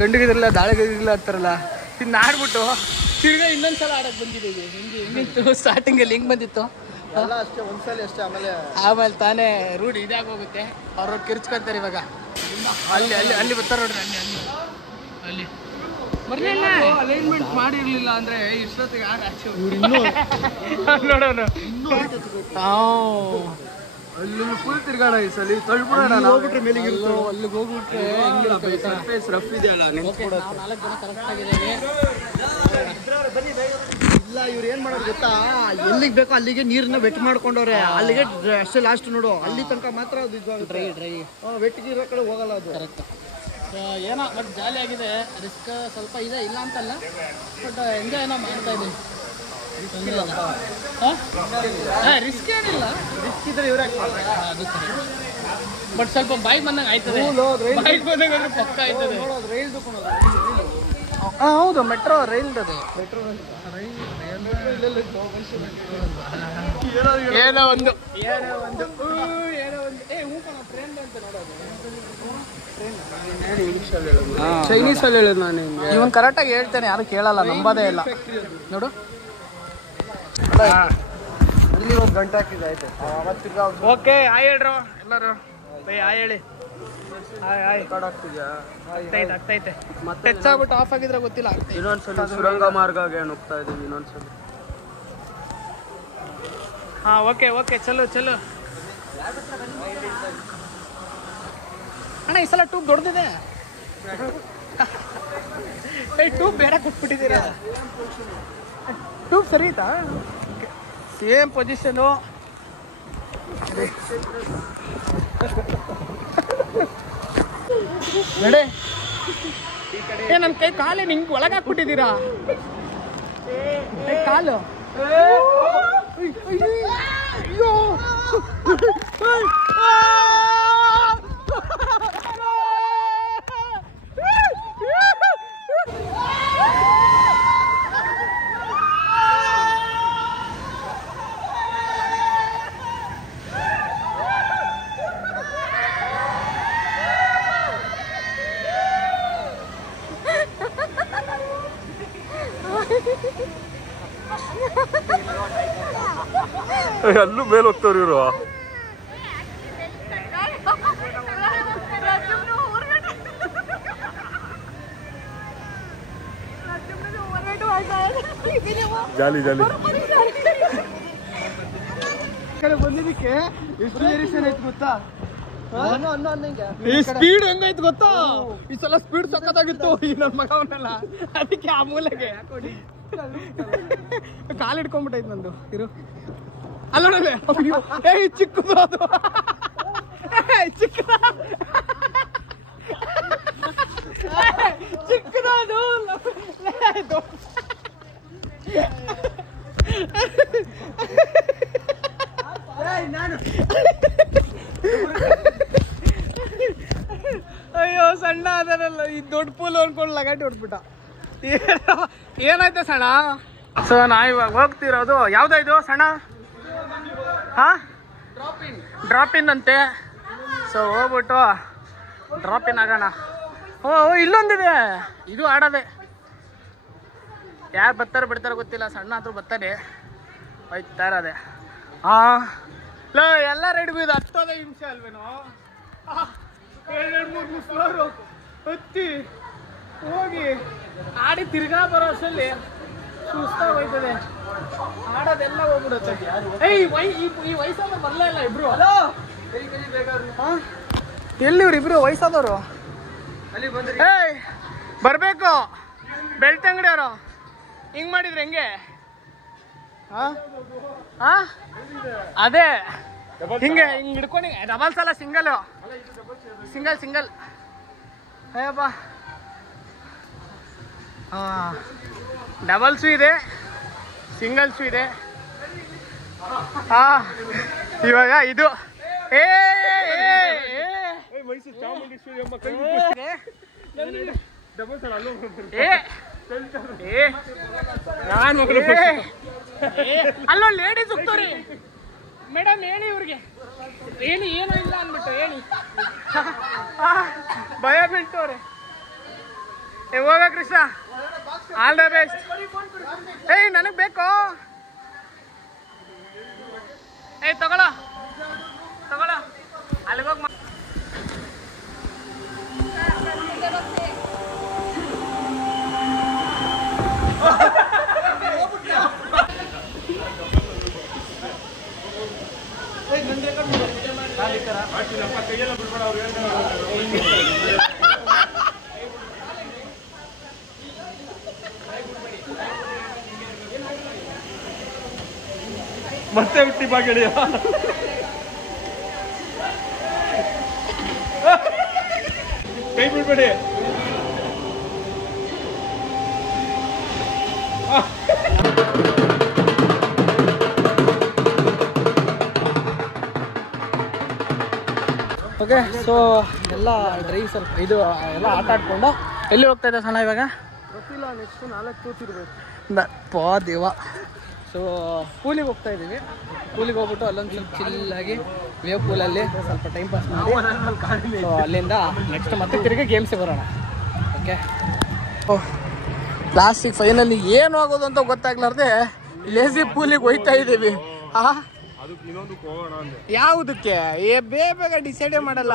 ಗಂಡುಗಿದ್ರಲ್ಲ ದಾಳಿಗಿದ್ರಲ್ಲ ಅಂತಾರಲ್ಲ ಇನ್ನು ಆಡ್ಬಿಟ್ಟು ತಿರ್ಗಾ ಇನ್ನೊಂದ್ಸಲ ಆಡಕ್ಕೆ ಬಂದಿದ್ದೀವಿ. ಹೆಂಗಿತ್ತು ಸ್ಟಾರ್ಟಿಂಗಲ್ಲಿ ಹೆಂಗೆ ಬಂದಿತ್ತು ಅಷ್ಟೇ ಒಂದ್ಸಲ ಅಷ್ಟೇ. ಆಮೇಲೆ ತಾನೇ ರೂಢಿ ಇದಾಗಿ ಹೋಗುತ್ತೆ. ಅವ್ರು ಕಿರ್ಚ್ಕೊಂತಾರೆ ಇವಾಗ. ಅಲ್ಲಿ ಬರ್ತಾರೆ ನೋಡ್ರಿ. ಅಲ್ಲಿ ಬರ್ಲಿಲ್ಲ, ಅಲೈನ್ಮೆಂಟ್ ಮಾಡಿರ್ಲಿಲ್ಲ ಅಂದ್ರೆ ಇಷ್ಟೊತ್ತಿಗೆ ಆಗ ಆಚೆ ನೋಡೋಣ. ಅಲ್ಲಿ ಫುಲ್ ತಿರ್ಗಾಡ ಈ ಸಲ ತಳ್ಬಿಡೋಣ. ಹೋಗ್ಬಿಟ್ರೆ ಮೇಲಿಗೆ ಅಲ್ಲಿಗೆ ಹೋಗ್ಬಿಟ್ರೆ ಸರ್ಫೇಸ್ ರಫ್ ಇದೆಯಲ್ಲ. 4 ಜನ ಕರೆಕ್ಟ್ ಆಗಿದ್ದೇವೆ. ಇಲ್ಲ ಇವ್ರು ಏನ್ ಮಾಡೋದು ಗೊತ್ತಾ, ಎಲ್ಲಿಗೆ ಬೇಕೋ ಅಲ್ಲಿಗೆ ನೀರನ್ನ ವೆಟ್ ಮಾಡ್ಕೊಂಡವ್ರೆ. ಅಲ್ಲಿಗೆ ಅಷ್ಟೇ ಲಾಸ್ಟ್ ನೋಡು, ಅಲ್ಲಿ ತನಕ ಮಾತ್ರ ಅದು ಡ್ರೈ ವೆಟ್ಗೆ ಇರೋ ಕಡೆ ಹೋಗಲ್ಲ ಅದು. ಕರೆಕ್ಟ್. ಏನೋ ಬಟ್ ಜಾಲಿ ಆಗಿದೆ. ರಿಸ್ಕ್ ಸ್ವಲ್ಪ ಇದೆ, ಇಲ್ಲ ಅಂತಲ್ಲ, ಬಟ್ ಎಂಜಾಯ್ ಏನೋ ಮಾಡ್ತಾ ಇದ್ದೀನಿ. ರಿಸ್ಕ್ ಏನಿಲ್ಲ, ರಿಸ್ಕ್ ಇದ್ರೆ ಇವ್ರೆ ಅದು ಸರಿ. ಬಟ್ ಸ್ವಲ್ಪ ಬೈಕ್ ಬಂದಂಗೆ ಆಯ್ತದೆ. ಬೈಕ್ ಬಂದಂಗೆ ಅಂದ್ರೆ ಪಕ್ಕ ಆಯ್ತದೆ. ಹೌದು, ಮೆಟ್ರೋ ರೈಲ್ದದು. ಏನೋ ಒಂದು ಚೈನೀಸ್ ಅಲ್ಲಿ ಹೇಳೋದು ನಾನು. ಇವನ್ ಕರೆಕ್ಟಾಗಿ ಹೇಳ್ತೇನೆ, ಯಾರು ಕೇಳಲ್ಲ, ನಂಬೋದೇ ಇಲ್ಲ. ನೋಡು ಇಲ್ಲಿ ಒಂದು ಗಂಟೆ ಹಾಕಿದೆ ಆಯ್ತು. ಓಕೆ, ಆಯ್ ಹೇಳ್ರು ಎಲ್ಲರೂ. ಆಯ್ ಹೇಳಿ. ಆಗ್ತೈತೆ. ಮತ್ತೆ ಹೆಚ್ಚಾಗ್ಬಿಟ್ಟು ಆಫ್ ಆಗಿದ್ರೆ ಗೊತ್ತಿಲ್ಲ. ಇನ್ನೊಂದ್ಸಲ ಸುರಂಗ ಮಾರ್ಗ ಏನು ಹೋಗ್ತಾ ಇದೀವಿ ಇನ್ನೊಂದ್ಸಲ. ಹಾ ಓಕೆ ಚಲೋ. ಅಣ್ಣ ಈ ಸಲ ಟ್ಯೂಬ್ ದೊಡ್ಡದಿದೆ. ಟ್ಯೂಬ್ ಬೇರೆ ಕೊಟ್ಬಿಟ್ಟಿದ್ದೀರಾ. ಟ್ಯೂಬ್ ಸರಿ ಐತಾ? Same position. ನಡೆ. ನನ್ನ ಕೈ ಕಾಲೇನು ಹಿಂಗೆ ಒಳಗೆ ಹಾಕ್ಬಿಟ್ಟಿದ್ದೀರಾ? ಕಾಲು ಅಯ್ಯೋ. ಅಲ್ಲೂ ಮೇಲೆ ಹೋಗ್ತವ್ರಿ ಇವರು. ಜಾಲಿ ಬಂದಿದ್ದಕ್ಕೆ ಎಷ್ಟು ವೇರಿಯೇಷನ್ ಐತೆ ಗೊತ್ತಾ? ಈ ಸ್ಪೀಡ್ ಹೆಂಗೈತೆ ಗೊತ್ತಾ? ಈ ಸಲ ಸ್ಪೀಡ್ ಸಕ್ಕತ್ತಾಗಿತ್ತು. ಈ ನನ್ನ ಮಗವನ್ನೆಲ್ಲ ಅದಕ್ಕೆ ಆ ಮೂಲೆಗೆ ಕಾಲಿಡ್ಕೊಂಡ್ಬಿಟ್ಟೈತೆ ನಂದು. ಇರು ಅಲ್ಲ ಚಿಕ್ಕದು ಅದು. ಚಿಕ್ಕದು ಅಯ್ಯೋ ಸಣ್ಣ ಅದರಲ್ಲ, ಈ ದೊಡ್ಡ ಪೂಲ್ ಅನ್ಕೊಂಡು ಲಗಾಟಿ ಹೊಡ್ಬಿಟ್ಟ. ಏನಾಯ್ತು ಸಣ್ಣ? ಸೊ ನಾ ಇವಾಗ ಹೋಗ್ತಿರೋದು ಯಾವ್ದೋ ಇದು ಸಣ್ಣ ಡ್ರಾಪ್ ಇನ್ ಅಂತೆ. ಸೊ ಹೋಗ್ಬಿಟ್ಟು ಡ್ರಾಪ್ ಇನ್ ಆಗೋಣ. ಇಲ್ಲೊಂದಿದೆ, ಇದು ಆಡೋದೆ. ಯಾರು ಬರ್ತಾರೆ ಬಿಡ್ತಾರೆ ಗೊತ್ತಿಲ್ಲ, ಸಣ್ಣ ಅಂತೂ ಬರ್ತಾರೆ ಹೋಯ್ತಾ ಇರೋದೆ. ಎಲ್ಲ ರೈಡ್ಗೂ ಇದು 10 ನಿಮಿಷ ಅಲ್ವೇನೋ? 2-3 ಫ್ಲೋರು ಹತ್ತಿ ಹೋಗಿ ಆಡಿ ತಿರ್ಗಾ ಬರೋ ಅಷ್ಟರಲ್ಲಿ ಸುಸ್ತಾಗಿ ಹೋಯ್ತದೆ. ಆಡೋದೆಲ್ಲ ಹೋಗ್ಬಿಡುತ್ತೆ. ಈ ವಯಸ್ಸಾದವ್ರು ಬರಲೇ ಇಲ್ಲ ಇಬ್ರು. ಎಲ್ಲಿ ಇವ್ರು ಇಬ್ರು ವಯಸ್ಸಾದವರು? ಬರ್ಬೇಕು. ಬೆಲ್ಟ್ ಅಂಗಡಿಯವರು ಹಿಂಗ್ ಮಾಡಿದ್ರೆ ಹೆಂಗೆ? ಅದೇ ಹಿಂಗೆ ಹಿಡ್ಕೊಂಡು ಡಬಲ್ಸ್ ಅಲ್ಲ, ಸಿಂಗಲ್ ಅಯ್ಯಪ್ಪ. ಡಬಲ್ಸು ಇದೆ, ಸಿಂಗಲ್ಸು ಇದೆ. ಇವಾಗ ಇದು ಅಲ್ಲೋ ಲೇಡೀಸ್ ಹೋಗ್ತವ್ರಿ. ಮೇಡಮ್ ಹೇಳಿ ಇವ್ರಿಗೆ, ಹೇಳಿ ಏನೂ ಇಲ್ಲ ಅಂದ್ಬಿಟ್ಟು ಹೇಳಿ. ಭಯ ಬೀಳ್ತವ್ರೆ. ಹೋಗ ಕೃಷ್ಣ, ಆಲ್ ದ ಬೆಸ್ಟ್. ಏಯ್ ನನಗೆ ಬೇಕು. ಏಯ್ ತಗೊಳ್ಳೋ ಅಲ್ಲಿಗೆ ಹೋಗಿ. ಮತ್ತೆ ಹುಟ್ಟಿ ಬಾಗಿಡಿಯ ಕೈ ಬಿಡ್ಬೇಡಿ. ಓಕೆ, ಸೊ ಎಲ್ಲ ಡ್ರೈವ್ ಸ್ವಲ್ಪ ಇದು ಎಲ್ಲ ಆಟ ಆಡ್ಕೊಂಡು ಎಲ್ಲಿ ಹೋಗ್ತಾ ಇದ್ದ ಸಣ್ಣ ಇವಾಗ? ಗೊತ್ತಿಲ್ಲ, ನೆಕ್ಸ್ಟ್ 4 ತೂತಿರ್ಬೇಕು. ಪಾ ದೇವ. ಸೊ ಪೂಲಿಗೆ ಹೋಗ್ತಾ ಇದ್ದೀವಿ. ಪೂಲಿಗೆ ಹೋಗ್ಬಿಟ್ಟು ಅಲ್ಲೊಂದು ಸ್ವಲ್ಪ ಚಿಲ್ಲಾಗಿ ವೇವ್ ಪೂಲಲ್ಲಿ ಸ್ವಲ್ಪ ಟೈಮ್ ಪಾಸ್ ಮಾಡಿ ಸೊ ಅಲ್ಲಿಂದ ನೆಕ್ಸ್ಟ್ ಮತ್ತೆ ತಿರುಗಿ ಗೇಮ್ಸಿಗೆ ಬರೋಣ. ಓಕೆ, ಲಾಸ್ಟಿಗೆ ಫೈನಲಿ ಏನು ಆಗೋದು ಅಂತ ಗೊತ್ತಾಗ್ಲಾರ್ದೆ ಲೇಸಿ ಪೂಲಿಗೆ ಹೋಗ್ತಾ ಇದ್ದೀವಿ. ಯಾವುದಕ್ಕೆ ಬೇಗ ಡಿಸೈಡೇ ಮಾಡಲ್ಲ.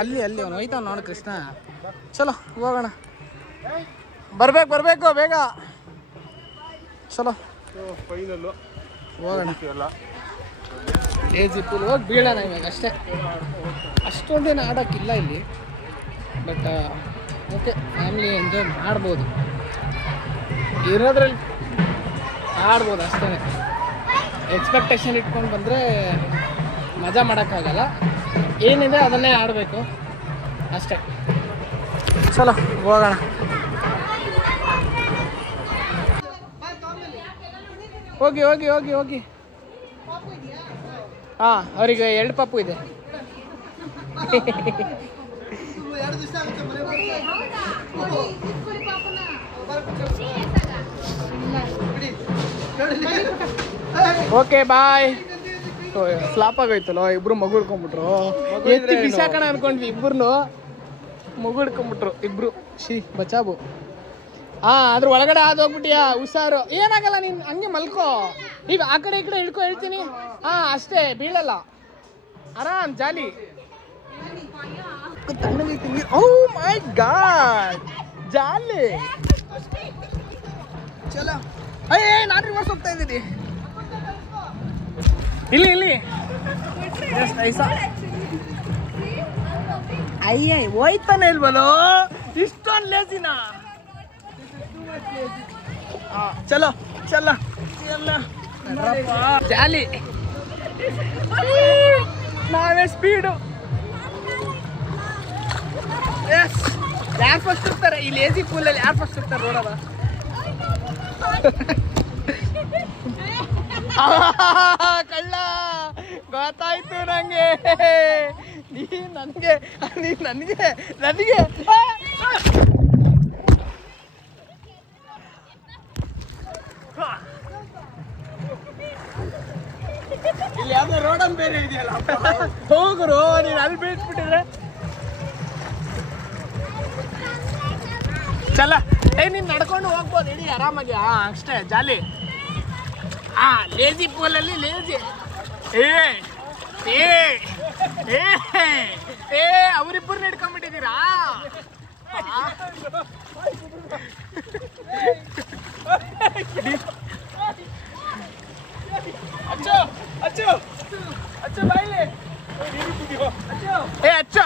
ಅಲ್ಲಿ ಅವನು ಹೋಯ್ತಾವ ನೋಡು ಕೃಷ್ಣ. ಚಲೋ ಹೋಗೋಣ, ಬರ್ಬೇಕು ಬೇಗ. ಚಲೋ ಹೋಗೋಣ. ಲೇಜಿ ಪೂಲ್ ಹೋಗಿ ಬೀಳೋಣ ಇವಾಗ ಅಷ್ಟೇ. ಅಷ್ಟೊಂದೇನು ಆಡೋಕ್ಕಿಲ್ಲ ಇಲ್ಲಿ, ಬಟ್ ಓಕೆ ಫ್ಯಾಮಿಲಿ ಎಂಜಾಯ್ ಮಾಡ್ಬೋದು. ಇರೋದ್ರಲ್ಲಿ ಆಡ್ಬೋದು ಅಷ್ಟೇ. ಎಕ್ಸ್ಪೆಕ್ಟೇಷನ್ ಇಟ್ಕೊಂಡು ಬಂದರೆ ಮಜಾ ಮಾಡೋಕ್ಕಾಗಲ್ಲ. ಏನಿದೆ ಅದನ್ನೇ ಆಡಬೇಕು ಅಷ್ಟೇ. ಚಲೋ ಹೋಗೋಣ. ಹೋಗಿ. ಹಾಂ, ಅವರಿಗೆ 2 ಪಾಪು ಇದೆ. Okay bye. ಫ್ಲಾಪ್ ಆಗೋಯ್ತಲ್ಲ, ಇಬ್ರು ಮಗು ಹಿಡ್ಕೊಂಡ್ಬಿಟ್ರು. ಎತ್ತಿ ಬಿಸಾಕಣ ಅನ್ಕೊಂಡ್ವಿ, ಇಬ್ಬರನ್ನು ಮಗು ಹಿಡ್ಕೊಂಡ್ಬಿಟ್ರು ಇಬ್ರು. ಬಚಾಬು. ಅದ್ರ ಒಳಗಡೆ ಹೋಗ್ಬಿಟ್ಟಿಯಾ? ಹುಷಾರು, ಏನಾಗಲ್ಲ, ನೀನು ಹಂಗೆ ಮಲ್ಕೋ. ಈಗ ಆ ಕಡೆ ಈ ಕಡೆ ಹಿಡ್ಕೊ ಹೇಳ್ತೀನಿ. ಅಷ್ಟೇ, ಬೀಳಲ್ಲ, ಆರಾಮ್ ಜಾಲಿ. ಓ ಮೈ ಗಾಡ್, ಜಾಲಿ. ಚಲೋ. ನಾನು ರಿವರ್ಸ್ ಹೋಗ್ತಾ ಇದ್ದೀನಿ. ಇಲ್ಲಿ ಅಯ್ಯ ಹೋಯ್ತಾನೆ ಇಲ್ವಲ್ಲೋ, ಇಷ್ಟೊಂದು ಲೇಸಿನ. ಚಲೋ ಜಾಲಿ. ನಾವೇ ಸ್ಪೀಡು. ಯಾರು ಫಸ್ಟ್ ಇರ್ತಾರೆ ಈ ಲೇಸಿ ಪೂಲಲ್ಲಿ? ಯಾರು ಫಸ್ಟ್ ಇರ್ತಾರೆ ನೋಡೋಣ. ಕಳ್ಳ, ಗೊತ್ತಾಯ್ತು ನಂಗೆ. ನನಗೆ ಇಲ್ಲಿ ಯಾವ್ದೋ ರೋಡನ್ ಬೇರೆ ಇದೆಯಲ್ಲ. ಹೋಗ್ರು, ನೀನು ಅಲ್ಲಿ ಬೀಳ್ಸ್ಬಿಟ್ಟಿದ್ರೆ. ಚಲ, ನೀನು ನಡ್ಕೊಂಡು ಹೋಗ್ಬೋದು, ಇಡೀ ಆರಾಮಾಗಿ. ಅಷ್ಟೇ, ಜಾಲಿ. Lazy ಪೂಲಲ್ಲಿ lazy. ಅವರಿಬ್ಬರನ್ನ ಹಿಡ್ಕೊಂಡ್ಬಿಟ್ಟಿದ್ದೀರಾ?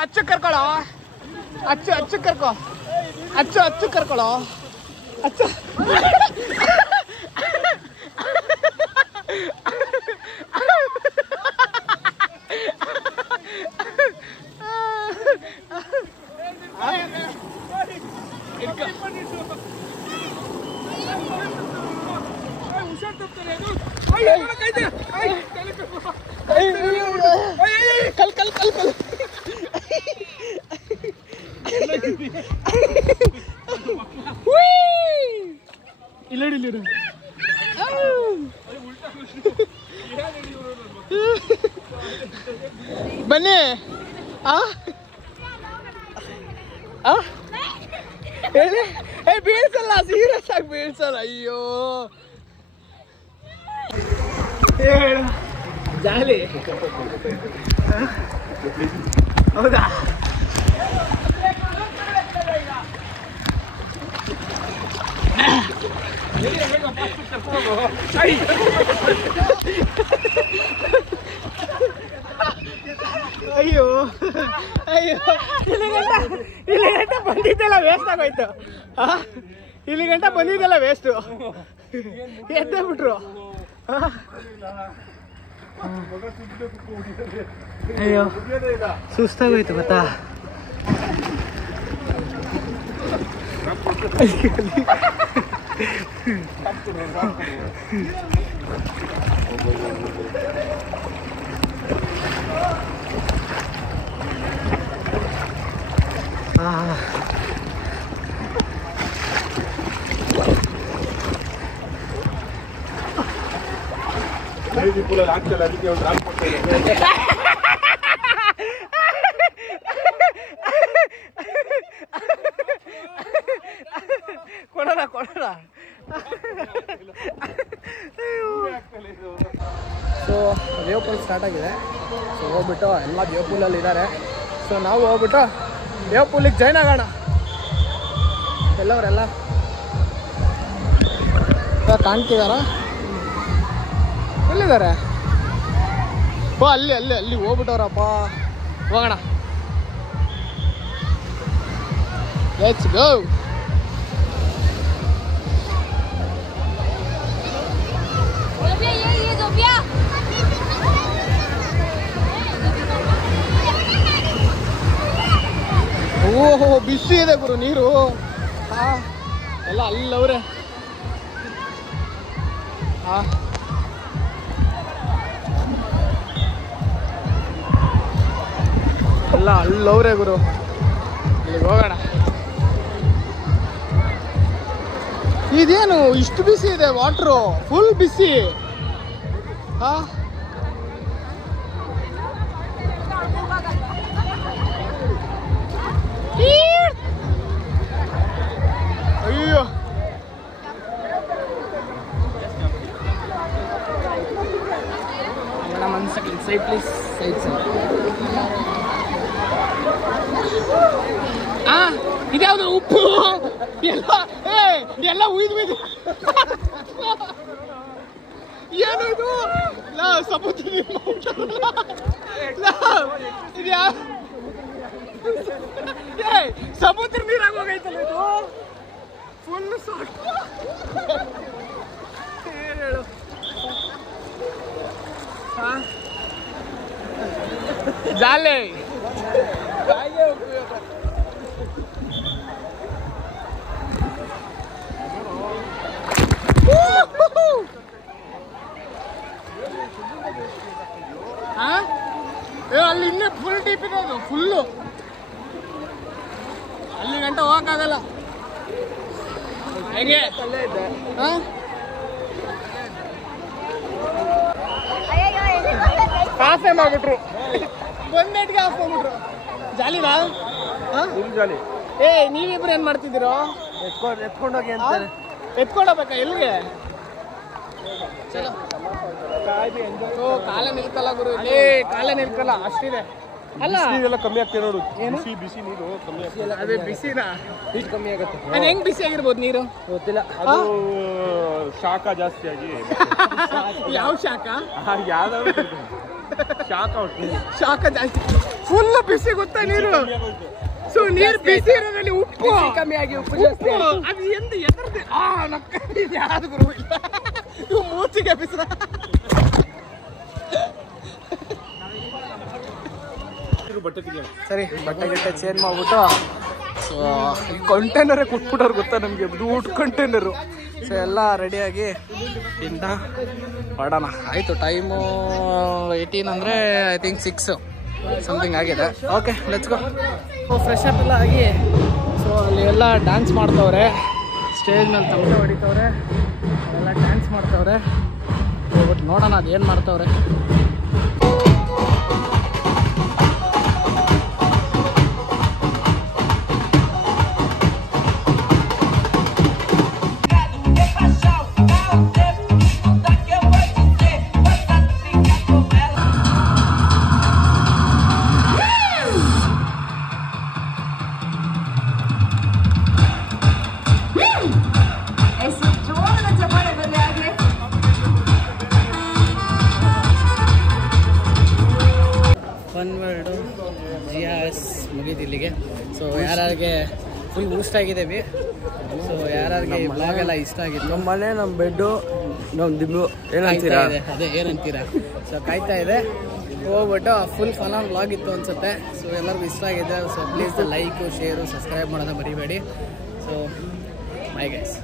ಅಚ್ಚು ಕರ್ಕೊಳ್ಳೋ. ಅಚ್ಚು ಕರ್ಕೊಳ್ಳೋ. ಅಚ್ಚು ಇಲ್ಲ ಬನ್ನಿ. ಹೇಳಿ ಏ ಬೀಳ್ಸಲ್ಲ ಸೀರಿಯಸ್ ಆಗಿ ಬೀಳ್ಸಲ್ಲ ಅಯ್ಯೋ ಹೇಳು ಜಾಲಿ ಹೌದಾ ಅಯ್ಯೋ ಅಯ್ಯೋ ಇಲ್ಲಿ ಗಂಟ ಬಂದಿದ್ದೆಲ್ಲ ವೇಸ್ಟ್ ಆಗೋಯ್ತು ಇಲ್ಲಿ ಗಂಟ ಬಂದಿದ್ದೆಲ್ಲ ವೇಸ್ಟು ಎದ್ದೇ ಬಿಟ್ರು ಅಯ್ಯೋ ಸುಸ್ತಾಗೋಯ್ತು ಗೊತ್ತಾ ಆಗ್ತಲ್ಲ ಅದಕ್ಕೆ ಒಂದು ರಾಮ್ ಕೊಡ್ತೇನೆ ಕೊಡೋಣ ಕೊಡೋಣ ಸೊ ವೇವ್ ಪೂಲ್ ಸ್ಟಾರ್ಟ್ ಆಗಿದೆ ಸೊ ಹೋಗ್ಬಿಟ್ಟು ಎಲ್ಲ ವೇವ್ ಪೂಲಲ್ಲಿ ಇದ್ದಾರೆ ಸೊ ನಾವು ಹೋಗ್ಬಿಟ್ಟು ವೇವ್ ಪೂಲಿಗೆ ಜಾಯ್ನ್ ಆಗೋಣ ಎಲ್ಲವರೆಲ್ಲ ಕಾಣ್ತಿದಾರ ಎಲ್ಲಿದ್ದಾರೆ ಓ ಅಲ್ಲಿ ಅಲ್ಲಿ ಅಲ್ಲಿ ಹೋಗ್ಬಿಟ್ಟವ್ರಪ್ಪ ಹೋಗೋಣ ಲೆಟ್ಸ್ ಗೋ ಓಹೋ ಬಿಸಿ ಇದೆ ಗುರು ನೀರು ಎಲ್ಲ ಅಲ್ಲವ್ರೆ ಎಲ್ಲ ಅಲ್ಲವ್ರೆ ಗುರು ಇಲ್ಲಿಗೆ ಹೋಗೋಣ ಇದೇನು ಇಷ್ಟು ಬಿಸಿ ಇದೆ ವಾಟ್ರು ಫುಲ್ ಬಿಸಿ ಅಯ್ಯೋ madam 1 second side please side ಇದ್ಯಾವುದು ಉಪ್ಪು ಎಲ್ಲ ಎಲ್ಲ ಉಯ್ದು ಏನು ಇದು ಸಮುದ್ರ ಇದ್ಯಾ ಸಮುದ್ರ ನೀರಾಗ ಹೋಗೈತಲ್ಲ ಇದು ಫುಲ್ ಸಾಕು ಹೇಳು ಜಾಲೆ ಅಲ್ಲಿ ಇನ್ನೇ ಫುಲ್ ಡೀಪ್ ಇದೆ ಅದು ಫುಲ್ಲು ಅಲ್ಲಿ ಗಂಟೆ ಹೋಗಕ್ಕಾಗಲ್ಲ ಹೆಂಗೆ ಆಫೇ ಮಾಡ್ಬಿಟ್ರು ಒಂದೇಟ್ಗೆ ಆಫ್ ಮಾಡ್ಬಿಟ್ರು ಜಾಲಿನಾ ಜಾಲಿ ಏ ನೀವಿಬ್ರು ಏನ್ ಮಾಡ್ತಿದ್ದೀರೋ ಎತ್ಕೊಂಡೋಗಿ ಅಂತಾರೆ ಎತ್ಕೊಂಡೋಗ್ಬೇಕಾ ಎಲ್ಲಿಗೆ ಚಲೋ ಕಾಲ ನಿಲ್ಕಲ್ಲ ಗುರು ಇಲ್ಲಿ ಕಾಲ ನಿಲ್ಕಲ್ಲ ಅಷ್ಟಿದೆ ಅಲ್ಲ ನೀರೆಲ್ಲ ಕಮ್ಮಿ ಆಗ್ತದೆ ನೋಡು ಬಿಸಿ ಬಿಸಿ ನೀರು ಕಮ್ಮಿ ಆಗ್ತದೆ ಅದೇ ಬಿಸಿನಾ ಹೀಟ್ ಕಮ್ಮಿ ಆಗುತ್ತೆ ಅದು ಹೆಂಗ್ ಬಿಸಿ ಆಗಿರ್ಬೋದು ನೀರು ಗೊತ್ತಿಲ್ಲ ಅದು ಶಾಖ ಜಾಸ್ತಿ ಆಗಿ ಯಾವ ಶಾಖ ಯಾವ್ದಾದ್ರು ಶಾಖ ಶಾಖ ಜಾಸ್ತಿ ಫುಲ್ ಬಿಸಿ ಗೊತ್ತಾ ನೀರು ಸೊ ನೀರು ಬಿಸಿ ಇರೋದ್ರಲ್ಲಿ ಉಪ್ಪು ಕಮ್ಮಿ ಆಗಿ ಉಪ್ಪು ಉಪ್ಪು ಅದು ಎಂತ ಎದರ್ದೆ ನಕ್ಕಿದೆ ಯಾವ್ದು ಗುರು ಇಲ್ಲ ಇವು ಮೂಚಿಗೆ ಬಿಸಿದ ಸರಿ ಬಟ್ಟೆ ಗಿಟ್ಟೆ ಚೇಂಜ್ ಮಾಡ್ಬಿಟ್ಟು ಸೊ ಕಂಟೈನರೇ ಕೊಟ್ಬಿಟ್ಟವ್ರು ಗೊತ್ತಾ ನಮಗೆ ದೊಡ್ಡ ಕಂಟೈನರು ಸೊ ಎಲ್ಲ ರೆಡಿಯಾಗಿ ಇಂದ ಹೊರಡೋಣ ಆಯಿತು ಟೈಮು 18 ಅಂದರೆ ಐ ಥಿಂಕ್ 6 ಸಮಥಿಂಗ್ ಆಗಿದೆ okay let's go fresh up ಎಲ್ಲ ಆಗಿ ಸೊ ಅಲ್ಲಿ ಎಲ್ಲ ಡ್ಯಾನ್ಸ್ ಮಾಡ್ತವ್ರೆ ಸ್ಟೇಜ್ ಮೇಲೆ ತಮಟೆ ಹೊಡಿತವ್ರೆ ಎಲ್ಲ ಡ್ಯಾನ್ಸ್ ಮಾಡ್ತವ್ರೆ ಹೋಗ್ಬಿಟ್ಟು ನೋಡೋಣ ಅದು ಏನು ಮಾಡ್ತವ್ರೆ ಫನ್ ವರ್ಲ್ಡು GS ಮುಗೀತು ಇಲ್ಲಿಗೆ. ಸೊ ಯಾರಿಗೆ ಫುಲ್ ಬೂಸ್ಟ್ ಆಗಿದ್ದೇವೆ. ಸೊ ಯಾರಿಗೆ ಬ್ಲಾಗ್ ಎಲ್ಲ ಇಷ್ಟ ಆಗಿತ್ತು, ನಮ್ಮ ಮನೆ, ನಮ್ಮ ಬೆಡ್ಡು, ನಮ್ಮ ದಿಂಬು ಕಾಯ್ತಾ ಇದೆ. ಅದೇ ಏನಂತೀರಾ? ಸೊ ಕಾಯ್ತಾ ಇದೆ ಹೋಗ್ಬಿಟ್ಟು ಫುಲ್ ಫನ್ ಬ್ಲಾಗ್ ಇತ್ತು ಅನ್ಸುತ್ತೆ. ಸೊ ಎಲ್ಲರಿಗೂ ಇಷ್ಟ ಆಗಿದೆ. So please like, share, subscribe ಮಾಡೋದನ್ನ ಮರಿಬೇಡಿ. So bye guys.